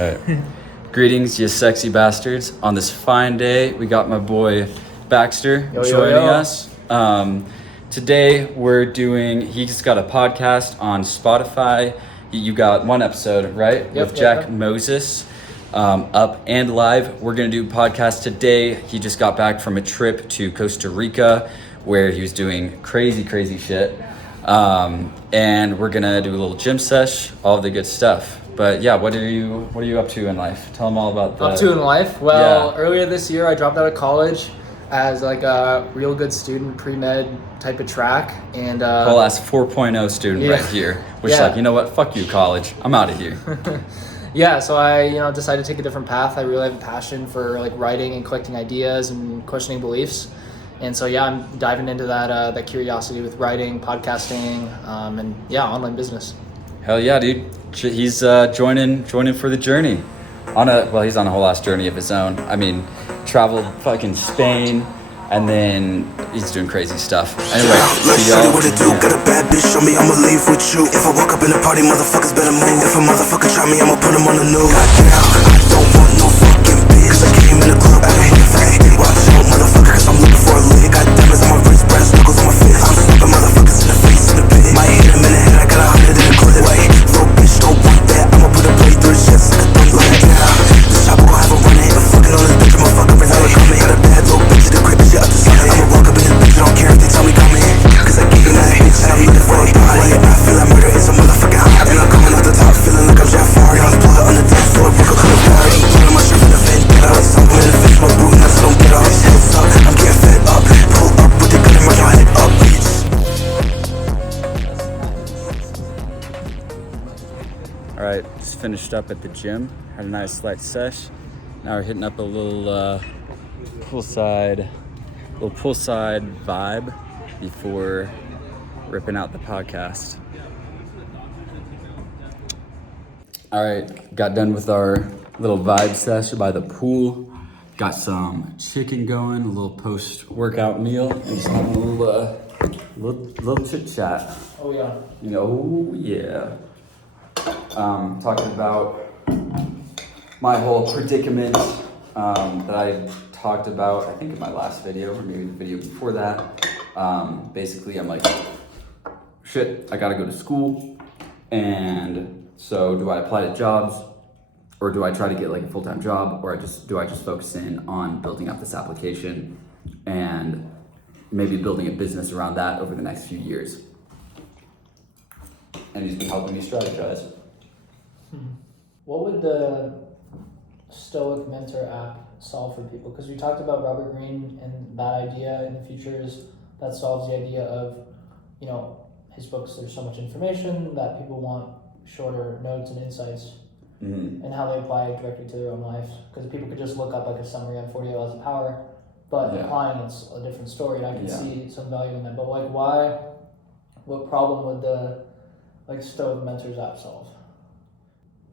All right. Greetings, you sexy bastards. On this fine day, we got my boy Baxter joining us. Today he just got a podcast on Spotify. You got one episode, right? With Jack Moses, up and live. We're gonna do a podcast today. He just got back from a trip to Costa Rica where he was doing crazy shit. And we're gonna do a little gym sesh, all the good stuff. But yeah, what are you up to in life? Tell them all about that. Up to in life? Well, Earlier this year I dropped out of college as like a real good student, pre-med type of track, and whole ass 4.0 student right here, which is like, you know what? Fuck you, college. I'm out of here. So I decided to take a different path. I really have a passion for like writing and collecting ideas and questioning beliefs. And so, I'm diving into that curiosity with writing, podcasting, and online business. Hell yeah, dude. He's joining for the journey. He's on a whole ass journey of his own. I mean, traveled fucking Spain, and then he's doing crazy stuff. Anyway, let's show you what to do. Got a bad bitch, show me I'ma leave with you. If I walk up in the party, motherfuckers better move. If a motherfucker try me, I'ma put him on the news. Goddamn, I don't want no fucking bitch. Cause I came in the club, watch out, motherfucker, cause I'm looking for a lick. Got diamonds on my wrist, brass knuckles on my fist. I'm slapping motherfuckers in the face in the pit. Might hit him in the head, I got 100 in the clip. Wait, little bitch, don't want that. I'ma put a blade through his chest like a thumb like that. This chopper gon' have a running, hit a fucking on this bitch. I'ma fuck up and tell her coming. Got a bad little bitch in the crib, and she up to something. I'ma walk up in this bitch, I don't care if they tell me come in. Cause I gave him that bitch, and I'm looking for a body. I feel like murder is a motherfucking hobby. And I'm coming off the top, feeling like I'm Jafar. Young blood on the dance floor, broke up in the party. Pulling my shirt for the vendetta. Something in the face, my boot nuts don't get off. Heads up, I'm getting fed up. Pull up with the gun and march my head up, bitch. all right, just finished up at the gym. Had a nice light sesh. Now we're hitting up a little poolside vibe before ripping out the podcast. All right, got done with our little vibe session by the pool. Got some chicken going, a little post-workout meal, and just having a little chit chat. Oh yeah. Oh yeah. Talking about my whole predicament that I talked about, I think in my last video, or maybe the video before that. Basically, I'm like, shit, I gotta go to school, and so do I apply to jobs, or do I try to get like a full-time job, or do I just focus in on building up this application and maybe building a business around that over the next few years? And he's been helping me strategize. What would the Stoic Mentor app solve for people? Because we talked about Robert Greene and that idea in the futures that solves the idea of, his books, there's so much information that people want shorter notes and insights, and how they apply it directly to their own life. Because people could just look up like a summary on 48 Laws of Power, but applying it's a different story, and I can see some value in that. But like, what problem would the Stoic Mentors app solve?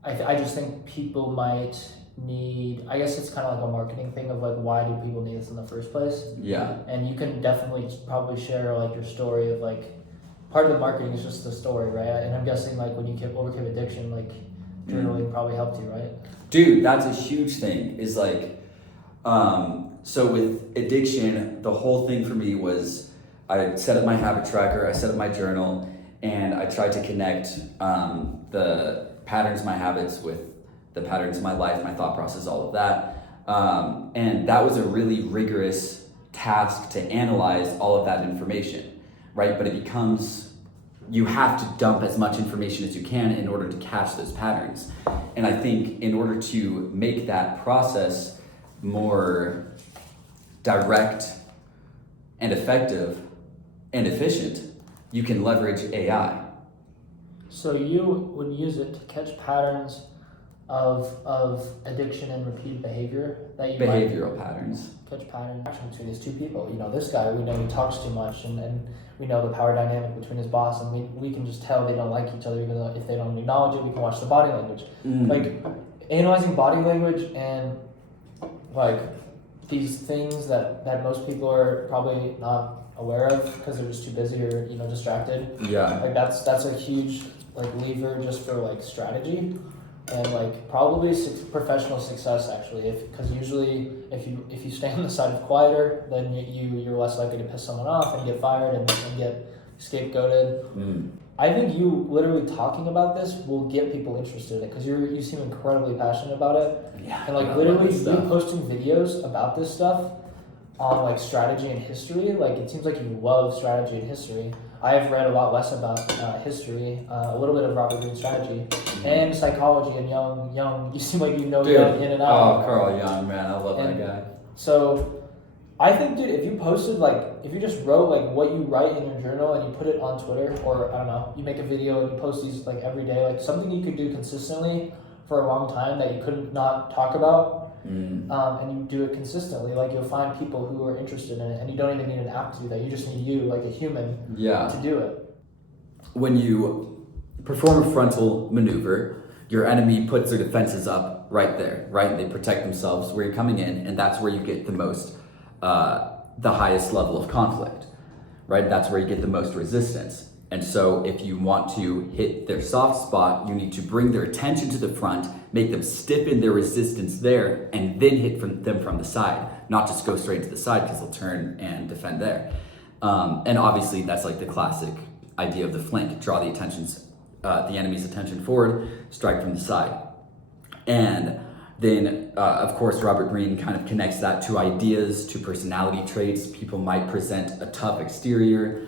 I just think people might need, I guess it's kind of like a marketing thing of like, why do people need this in the first place? Yeah. And you can definitely probably share like your story of like, part of the marketing is just the story, right? And I'm guessing like when you overcame addiction, like journaling probably helped you, right? Dude, that's a huge thing, is like, so with addiction, the whole thing for me was I set up my habit tracker, I set up my journal, and I tried to connect the patterns, my habits with the patterns of my life, my thought process, all of that. And that was a really rigorous task to analyze all of that information, right? But it becomes, you have to dump as much information as you can in order to catch those patterns. And I think in order to make that process more direct and effective and efficient, you can leverage AI. So you would use it to catch patterns of addiction and repeated behavior that you behavioral patterns. Catch patterns between these two people. This guy, we know he talks too much, and we know the power dynamic between his boss, and we can just tell they don't like each other, even though if they don't acknowledge it, we can watch the body language. Like analyzing body language and like these things that most people are probably not aware of because they're just too busy or distracted. Yeah. Like that's a huge like lever just for like strategy. and like probably professional success actually. Because usually if you stay on the side of quieter, then you're less likely to piss someone off and get fired and get scapegoated. I think you literally talking about this will get people interested in it because you seem incredibly passionate about it. Yeah, And like literally you posting videos about this stuff on like strategy and history, like it seems like you love strategy and history. I have read a lot less about history, a little bit of Robert Greene strategy, and psychology and Young. You seem like you know Young in and out. Oh, Carl Jung, man, I love that guy. So I think, dude, if you posted if you just wrote like what you write in your journal and you put it on Twitter, or I don't know, you make a video and you post these like every day, like something you could do consistently for a long time that you couldn't not talk about, and you do it consistently, like you'll find people who are interested in it, and you don't even need an app to do that. You just need you, like a human, to do it. When you perform a frontal maneuver, your enemy puts their defenses up right there, right? They protect themselves where you're coming in, and that's where you get the most, the highest level of conflict, right? That's where you get the most resistance. And so if you want to hit their soft spot, you need to bring their attention to the front, make them stiffen their resistance there, and then hit them from the side, not just go straight to the side because they'll turn and defend there. And obviously that's like the classic idea of the flank, draw the enemy's attention forward, strike from the side. And then, of course, Robert Greene kind of connects that to ideas, to personality traits. People might present a tough exterior,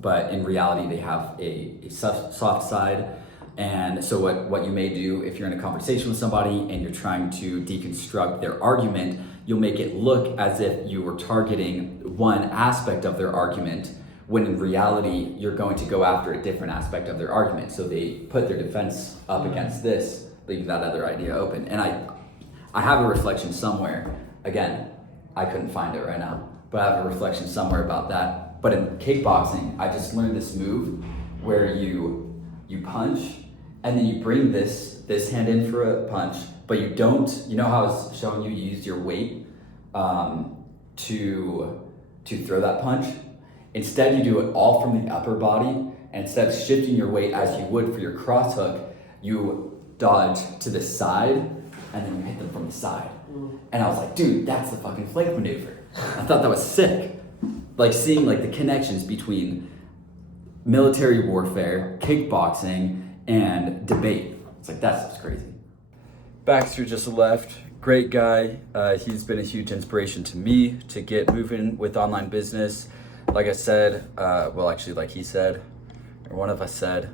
but in reality, they have a soft side. And so what you may do if you're in a conversation with somebody and you're trying to deconstruct their argument, you'll make it look as if you were targeting one aspect of their argument, when in reality, you're going to go after a different aspect of their argument. So they put their defense up against this, leaving that other idea open. And I have a reflection somewhere. Again, I couldn't find it right now, but I have a reflection somewhere about that. But in kickboxing, I just learned this move where you punch and then you bring this hand in for a punch, but you don't, you know how I was showing you use your weight to throw that punch? Instead, you do it all from the upper body, and instead of shifting your weight as you would for your cross hook, you dodge to the side and then you hit them from the side. And I was like, dude, that's the fucking flank maneuver. I thought that was sick. Like seeing like the connections between military warfare, kickboxing, and debate. It's like, that's just crazy. Baxter just left. Great guy. He's been a huge inspiration to me to get moving with online business. Like I said, well, actually, like he said, or one of us said,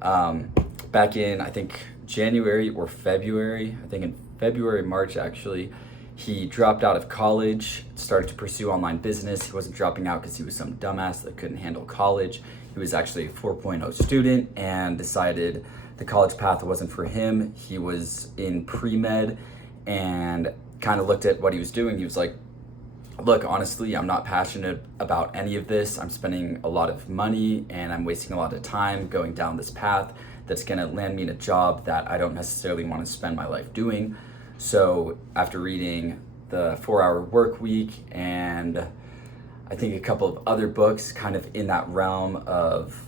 back in, I think, January or February, I think in February, March, actually, he dropped out of college, started to pursue online business. He wasn't dropping out because he was some dumbass that couldn't handle college. He was actually a 4.0 student and decided the college path wasn't for him. He was in pre-med and kind of looked at what he was doing. He was like, look, honestly, I'm not passionate about any of this. I'm spending a lot of money and I'm wasting a lot of time going down this path that's gonna land me in a job that I don't necessarily want to spend my life doing. So after reading the 4-Hour Work Week and I think a couple of other books kind of in that realm of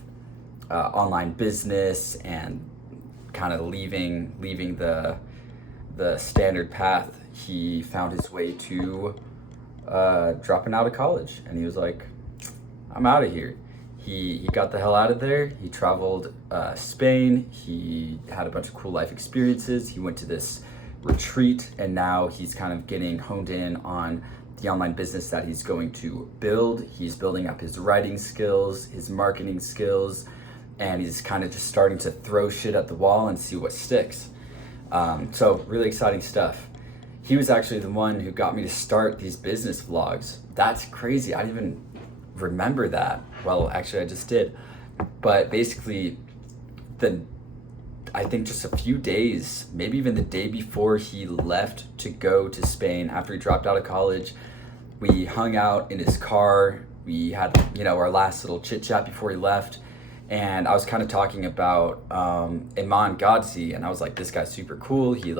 online business and kind of leaving the standard path, he found his way to dropping out of college. And he was like, I'm out of here. He got the hell out of there. He traveled Spain. He had a bunch of cool life experiences. He went to this retreat, and now he's kind of getting honed in on the online business that he's going to build. He's building up his writing skills, his marketing skills, and he's kind of just starting to throw shit at the wall and see what sticks. So really exciting stuff. He was actually the one who got me to start these business vlogs. That's crazy. I didn't even remember that. Well, actually I just did. But basically, I think just a few days, maybe even the day before he left to go to Spain after he dropped out of college, we hung out in his car. We had, our last little chit chat before he left. And I was kind of talking about Iman Gadzhi, and I was like, this guy's super cool. He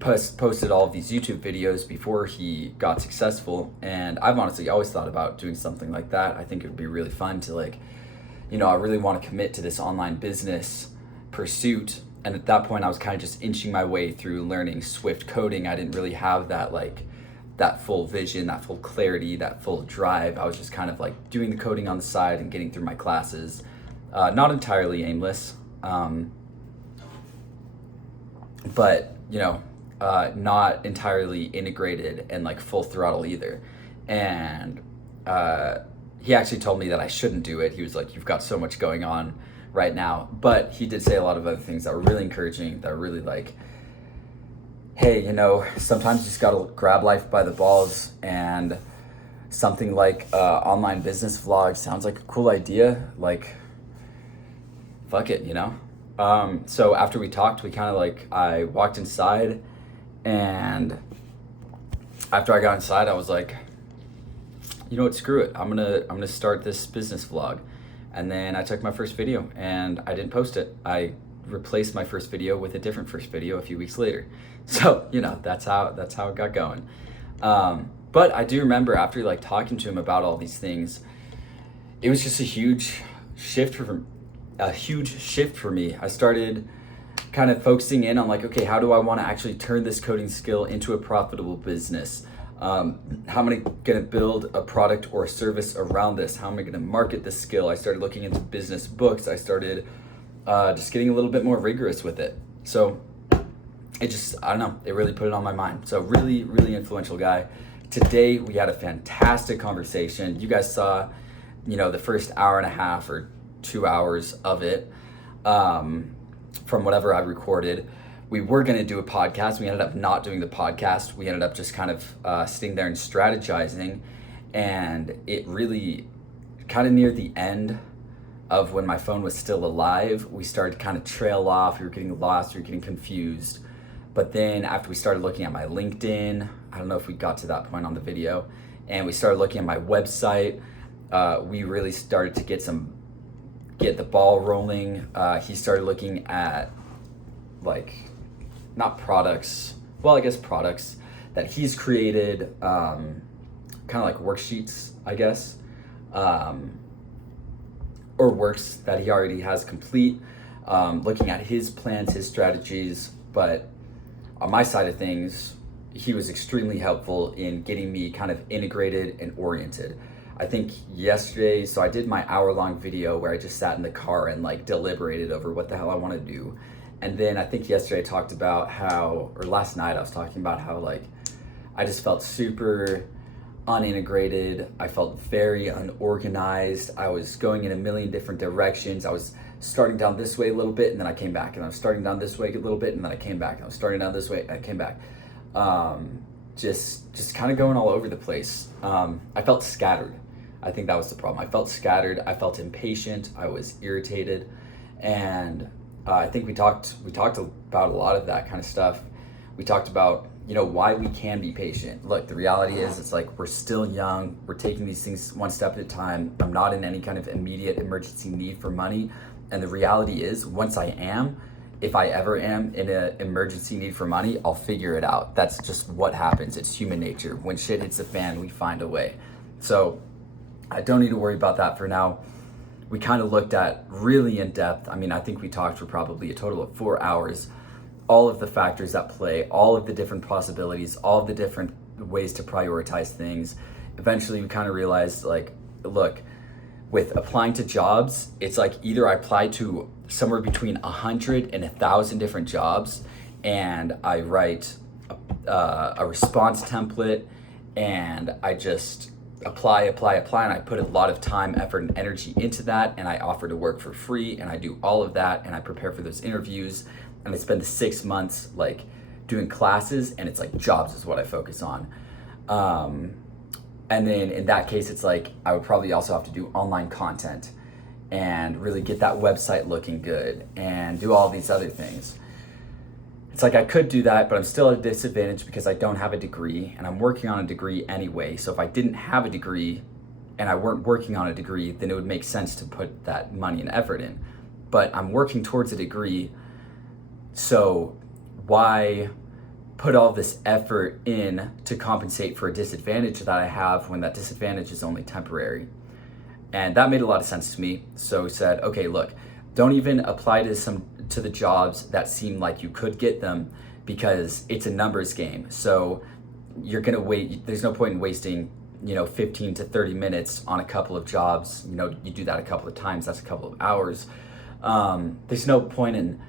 posted all of these YouTube videos before he got successful. And I've honestly always thought about doing something like that. I think it would be really fun to I really want to commit to this online business pursuit and at that point I was kind of just inching my way through learning Swift coding. I didn't really have that that full vision, that full clarity, that full drive. I was just kind of like doing the coding on the side and getting through my classes. Not entirely aimless, but not entirely integrated and like full throttle either. And he actually told me that I shouldn't do it. He was like, you've got so much going on right now. But he did say a lot of other things that were really encouraging, that were really like, hey, sometimes you just gotta grab life by the balls, and something like online business vlog sounds like a cool idea. Like, fuck it, So after we talked, I walked inside, and after I got inside, I was like, you know what, screw it. I'm gonna start this business vlog. And then I took my first video and I didn't post it. I replaced my first video with a different first video a few weeks later. So, that's how it got going. But I do remember after like talking to him about all these things, it was just a huge shift for me. I started kind of focusing in on like, okay, how do I want to actually turn this coding skill into a profitable business? How am I going to build a product or a service around this? How am I going to market this skill? I started looking into business books. I started just getting a little bit more rigorous with it. So I don't know, it really put it on my mind. So really, really influential guy. Today, we had a fantastic conversation. You guys saw, the first hour and a half or 2 hours of it from whatever I recorded. We were going to do a podcast. We ended up not doing the podcast. We ended up just kind of sitting there and strategizing. And it really kind of near the end of when my phone was still alive, we started to kind of trail off. We were getting lost. We were getting confused. But then after we started looking at my LinkedIn, I don't know if we got to that point on the video, and we started looking at my website, we really started to get the ball rolling. He started looking at not products, well, I guess products that he's created, kind of like worksheets, I guess, or works that he already has complete, looking at his plans, his strategies. But on my side of things, he was extremely helpful in getting me kind of integrated and oriented. I think yesterday, so I did my hour-long video where I just sat in the car and deliberated over what the hell I want to do. And then I think yesterday I talked about last night I was talking about how I just felt super unintegrated. I felt very unorganized. I was going in a million different directions. I was starting down this way a little bit, and then I came back, and I was starting down this way a little bit, and then I came back, and I was starting down this way, and I came back. Just kind of going all over the place. I felt scattered. I think that was the problem. I felt scattered. I felt impatient. I was irritated, and I think we talked about a lot of that kind of stuff. We talked about why we can be patient. Look, the reality is it's we're still young. We're taking these things one step at a time. I'm not in any kind of immediate emergency need for money. And the reality is, once I am, if I ever am in an emergency need for money, I'll figure it out. That's just what happens. It's human nature. When shit hits the fan, we find a way. So I don't need to worry about that for now. We kind of looked at really in depth. I mean, I think we talked for probably a total of 4 hours, all of the factors at play, all of the different possibilities, all of the different ways to prioritize things. Eventually we kind of realized look, with applying to jobs, it's either I apply to somewhere between 100 and 1,000 different jobs, and I write a response template, and I just apply, and I put a lot of time, effort, and energy into that, and I offer to work for free, and I do all of that, and I prepare for those interviews, and I spend the 6 months doing classes, and it's jobs is what I focus on. And then in that case, it's I would probably also have to do online content and really get that website looking good and do all these other things. It's I could do that, but I'm still at a disadvantage because I don't have a degree, and I'm working on a degree anyway. So if I didn't have a degree and I weren't working on a degree, then it would make sense to put that money and effort in. But I'm working towards a degree, so why put all this effort in to compensate for a disadvantage that I have when that disadvantage is only temporary? And that made a lot of sense to me. So we said, okay, look, Don't even apply to the jobs that seem like you could get them, because it's a numbers game. So you're gonna wait. There's no point in wasting 15 to 30 minutes on a couple of jobs. You do that a couple of times, that's a couple of hours. There's no point in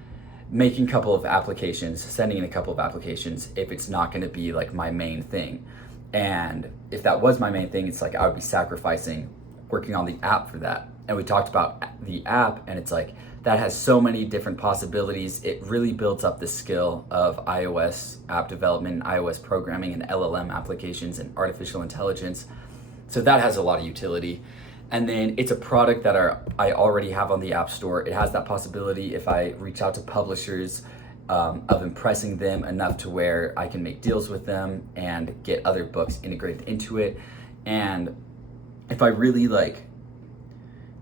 making a couple of applications, sending in a couple of applications, if it's not going to be like my main thing. And if that was my main thing, it's like I would be sacrificing working on the app for that. And we talked about the app, and it's like that has so many different possibilities. It really builds up the skill of iOS app development, iOS programming, and LLM applications and artificial intelligence. So that has a lot of utility. And then it's a product that I already have on the App Store. It has that possibility, if I reach out to publishers, of impressing them enough to where I can make deals with them and get other books integrated into it. And if I really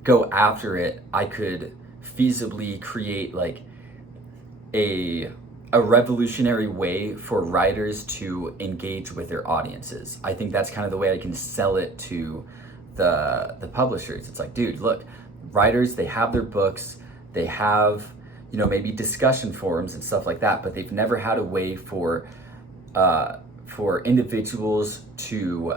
go after it, I could feasibly create a revolutionary way for writers to engage with their audiences. I think that's kind of the way I can sell it to the publishers. It's like, dude, look, writers, they have their books, they have maybe discussion forums and stuff like that, but they've never had a way for individuals to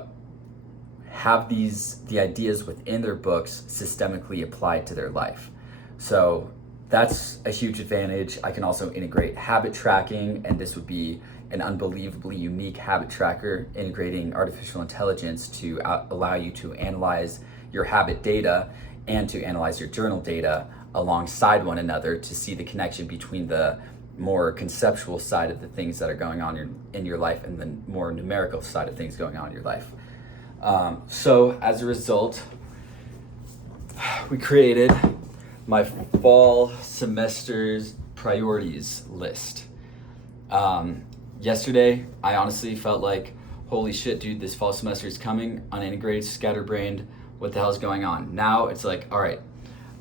have the ideas within their books systemically applied to their life. So that's a huge advantage. I can also integrate habit tracking, and this would be an unbelievably unique habit tracker, integrating artificial intelligence to allow you to analyze your habit data and to analyze your journal data alongside one another to see the connection between the more conceptual side of the things that are going on in your life and the more numerical side of things going on in your life. So as a result, we created my fall semester's priorities list. Yesterday, I honestly felt like, holy shit, dude, this fall semester is coming, unintegrated, scatterbrained, what the hell is going on? Now it's like, all right,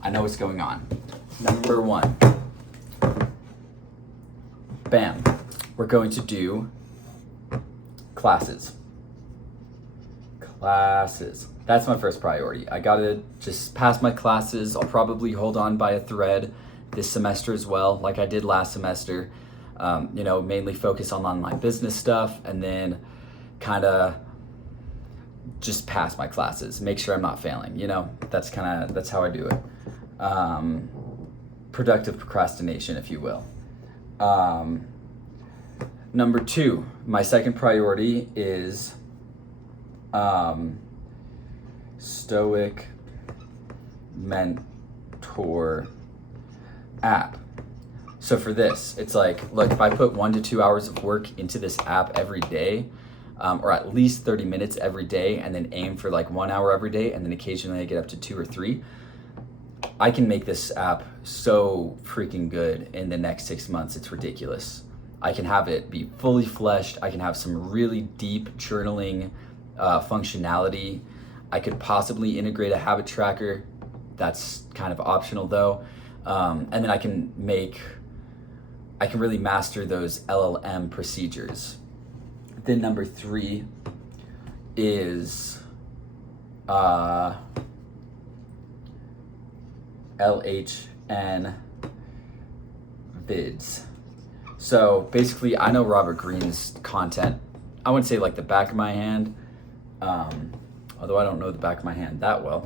I know what's going on. Number one, bam, we're going to do classes. That's my first priority. I gotta just pass my classes. I'll probably hold on by a thread this semester as well, like I did last semester. Mainly focus on online business stuff, and then kind of just pass my classes, make sure I'm not failing. That's how I do it. Productive procrastination, if you will. Number two, my second priority is Stoic Mentor app. So for this, it's like, look, if I put 1 to 2 hours of work into this app every day, or at least 30 minutes every day, and then aim for 1 hour every day, and then occasionally I get up to 2 or 3, I can make this app so freaking good in the next 6 months. It's ridiculous. I can have it be fully fleshed. I can have some really deep journaling functionality. I could possibly integrate a habit tracker. That's kind of optional though. And then I can really master those LLM procedures. Then number 3 is LHN vids. So basically, I know Robert Greene's content, I wouldn't say like the back of my hand, although I don't know the back of my hand that well,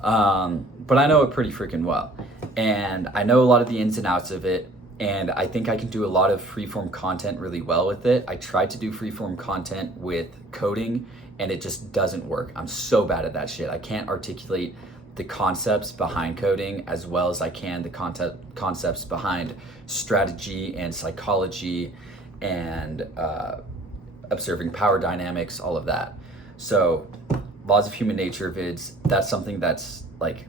but I know it pretty freaking well. And I know a lot of the ins and outs of it, and I think I can do a lot of freeform content really well with it. I tried to do freeform content with coding, and it just doesn't work. I'm so bad at that shit. I can't articulate the concepts behind coding as well as I can the concepts behind strategy and psychology and observing power dynamics, all of that. So laws of human nature vids, that's something that's like,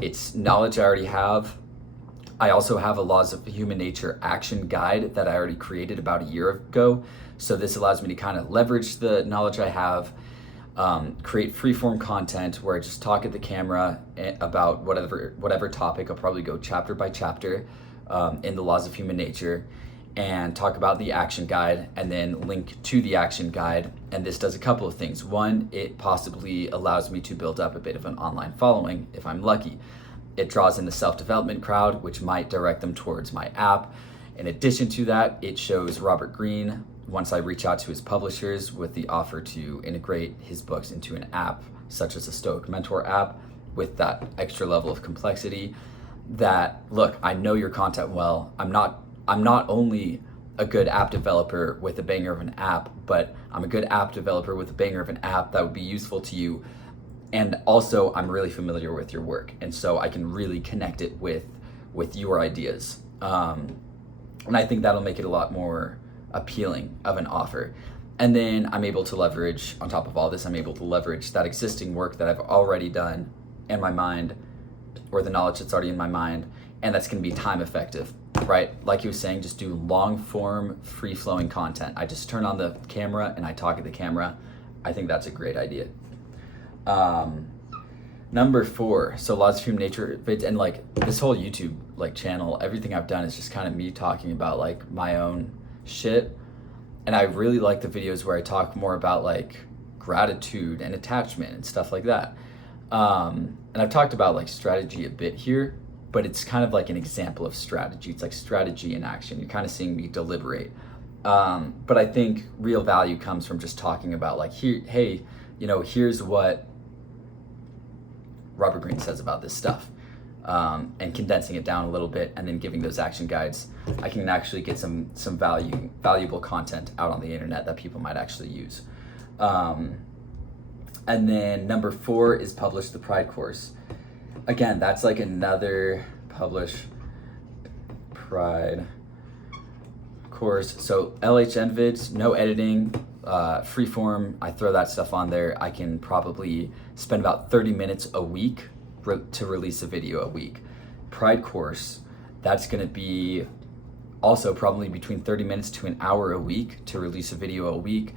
it's knowledge I already have. I also have a laws of human nature action guide that I already created about a year ago. So this allows me to kind of leverage the knowledge I have, create freeform content where I just talk at the camera about whatever topic. I'll probably go chapter by chapter in the laws of human nature and talk about the action guide and then link to the action guide. And this does a couple of things. One, it possibly allows me to build up a bit of an online following if I'm lucky. it draws in the self-development crowd, which might direct them towards my app. In addition to that, it shows Robert Greene once I reach out to his publishers with the offer to integrate his books into an app, such as a Stoic Mentor app, with that extra level of complexity. That, look, I know your content well. I'm not only a good app developer with a banger of an app, but I'm a good app developer with a banger of an app that would be useful to you. And also, I'm really familiar with your work, and so I can really connect it with your ideas. And I think that'll make it a lot more appealing of an offer. And then I'm able to leverage, on top of all this, I'm able to leverage that existing work that I've already done in my mind, or the knowledge that's already in my mind, and that's gonna be time effective, right? Like you were saying, just do long form, free flowing content. I just turn on the camera and I talk at the camera. I think that's a great idea. Number 4, so lots of human nature vids, and like this whole YouTube like channel, everything I've done is just kind of me talking about like my own shit. And I really like the videos where I talk more about like gratitude and attachment and stuff like that. And I've talked about like strategy a bit here, but it's kind of like an example of strategy. It's like strategy in action. You're kind of seeing me deliberate. But I think real value comes from just talking about like, hey, here's what Robert Greene says about this stuff, and condensing it down a little bit and then giving those action guides. I can actually get some valuable content out on the internet that people might actually use. And then number 4 is publish the Pride course. Again, that's like another publish Pride course. So LHN vids, no editing, freeform. I throw that stuff on there. I can probably spend about 30 minutes a week to release a video a week. Pride course, that's gonna be also probably between 30 minutes to an hour a week to release a video a week.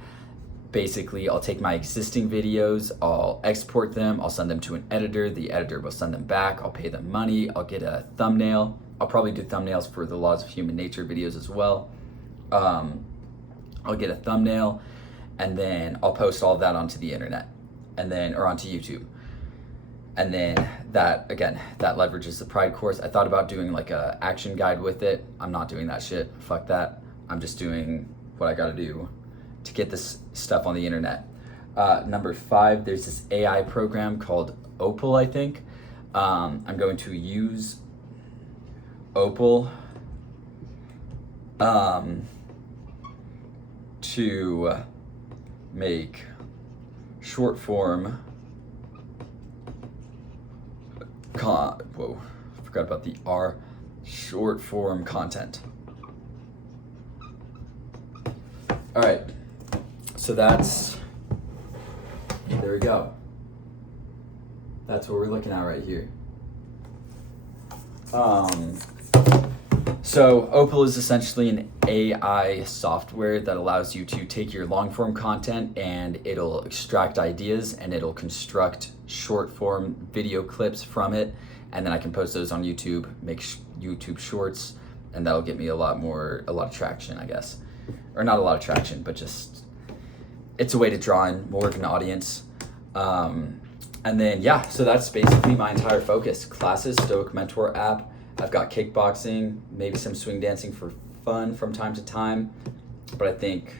Basically, I'll take my existing videos, I'll export them, I'll send them to an editor, the editor will send them back, I'll pay them money, I'll get a thumbnail. I'll probably do thumbnails for the Laws of Human Nature videos as well. I'll get a thumbnail, and then I'll post all of that onto the internet, or onto YouTube. And then that leverages the Pride course. I thought about doing like a action guide with it. I'm not doing that shit, fuck that. I'm just doing what I gotta do to get this stuff on the internet. Number 5, there's this AI program called Opal, I think. I'm going to use Opal to make short form forgot about the R, short form content. All right, so there we go. That's what we're looking at right here. So Opal is essentially an AI software that allows you to take your long form content and it'll extract ideas and it'll construct short form video clips from it. And then I can post those on YouTube, make YouTube shorts, and that'll get me a lot of traction, I guess. Or not a lot of traction, but just, it's a way to draw in more of an audience. And then, yeah, so that's basically my entire focus. Classes, Stoic Mentor app. I've got kickboxing, maybe some swing dancing for fun from time to time, but I think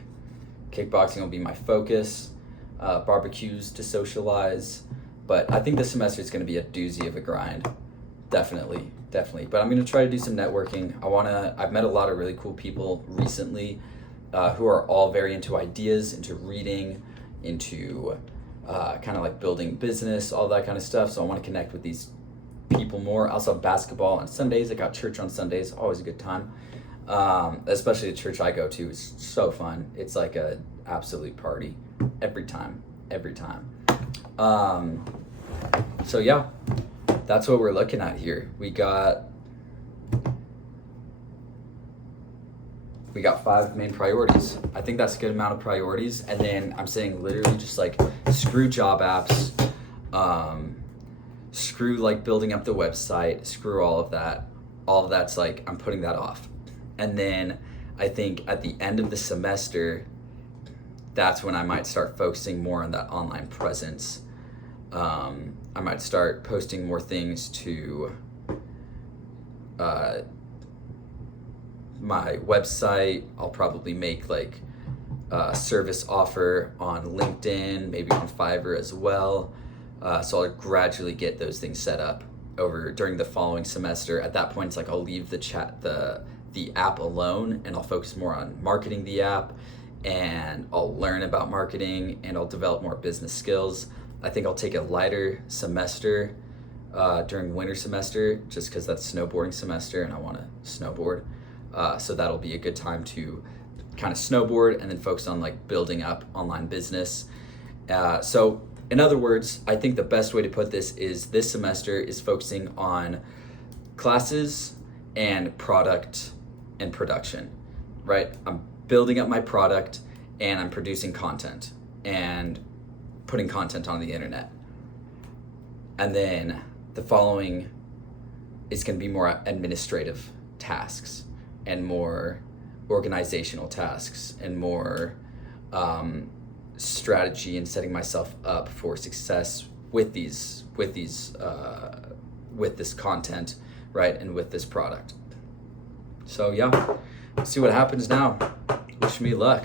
kickboxing will be my focus. Barbecues to socialize, but I think this semester is going to be a doozy of a grind. Definitely. But I'm going to try to do some networking. I've met a lot of really cool people recently who are all very into ideas, into reading, into kind of like building business, all that kind of stuff. So I want to connect with these people more. I also have basketball on Sundays. I got church on Sundays, always a good time. Especially the church I go to is so fun. It's like a absolute party every time. So yeah, that's what we're looking at here. We got 5 main priorities. I think that's a good amount of priorities. And then I'm saying literally just like screw job apps, screw like building up the website, screw all of that. All of that's like, I'm putting that off. And then I think at the end of the semester, that's when I might start focusing more on that online presence. I might start posting more things to my website. I'll probably make like a service offer on LinkedIn, maybe on Fiverr as well. So I'll gradually get those things set up over during the following semester. At that point, it's like I'll leave the app alone, and I'll focus more on marketing the app, and I'll learn about marketing, and I'll develop more business skills. I think I'll take a lighter semester during winter semester, just because that's snowboarding semester and I want to snowboard. So that'll be a good time to kind of snowboard and then focus on like building up online business. So in other words, I think the best way to put this semester is focusing on classes and product and production, right? I'm building up my product and I'm producing content and putting content on the internet. And then the following is going to be more administrative tasks and more organizational tasks and more strategy and setting myself up for success with this content, right, and with this product. So yeah, see what happens now. Wish me luck.